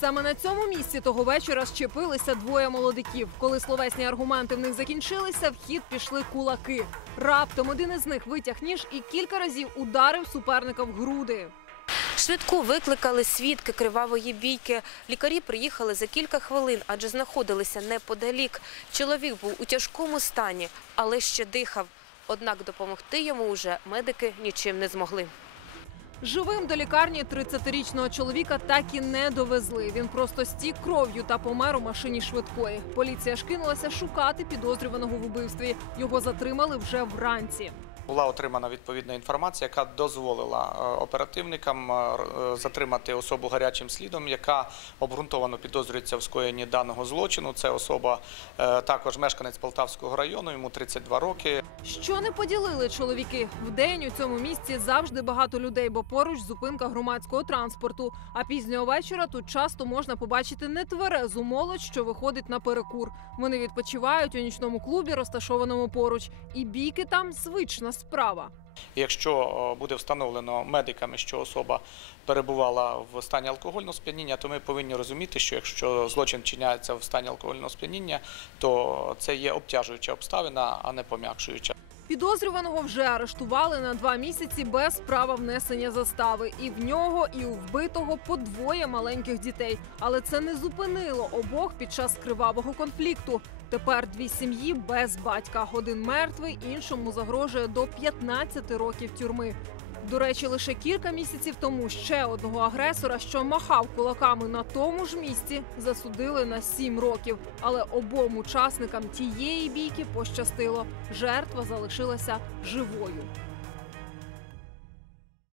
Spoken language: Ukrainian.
Саме на цьому місці того вечора щепилися двоє молодиків. Коли словесні аргументи в них закінчилися, в хід пішли кулаки. Раптом один із них витяг ніж і кілька разів ударив суперника в груди. Швидку викликали свідки кривавої бійки. Лікарі приїхали за кілька хвилин, адже знаходилися неподалік. Чоловік був у тяжкому стані, але ще дихав. Однак допомогти йому уже медики нічим не змогли. Живим до лікарні 30-річного чоловіка так і не довезли. Він просто стік кров'ю та помер у машині швидкої. Поліція ж кинулася шукати підозрюваного в убивстві. Його затримали вже вранці. Була отримана відповідна інформація, яка дозволила е, оперативникам е, е, затримати особу гарячим слідом, яка обґрунтовано підозрюється в скоєнні даного злочину. Це особа також мешканець Полтавського району, йому 32 роки. Що не поділили чоловіки? Вдень у цьому місці завжди багато людей, бо поруч зупинка громадського транспорту. А пізнього вечора тут часто можна побачити нетверезу молодь, що виходить на перекур. Вони відпочивають у нічному клубі, розташованому поруч. І бійки там звична справа. Якщо е, буде встановлено медиками, що особа перебувала в стані алкогольного сп'яніння, то ми повинні розуміти, що якщо злочин вчиняється в стані алкогольного сп'яніння, то це є обтяжуюча обставина, а не пом'якшуюча. Підозрюваного вже арештували на два місяці без права внесення застави. І в нього, і у вбитого по двоє маленьких дітей. Але це не зупинило обох під час кривавого конфлікту. Тепер дві сім'ї без батька. Один мертвий, іншому загрожує до 15 років тюрми. До речі, лише кілька місяців тому ще одного агресора, що махав кулаками на тому ж місці, засудили на сім років. Але обом учасникам тієї бійки пощастило. Жертва залишилася живою.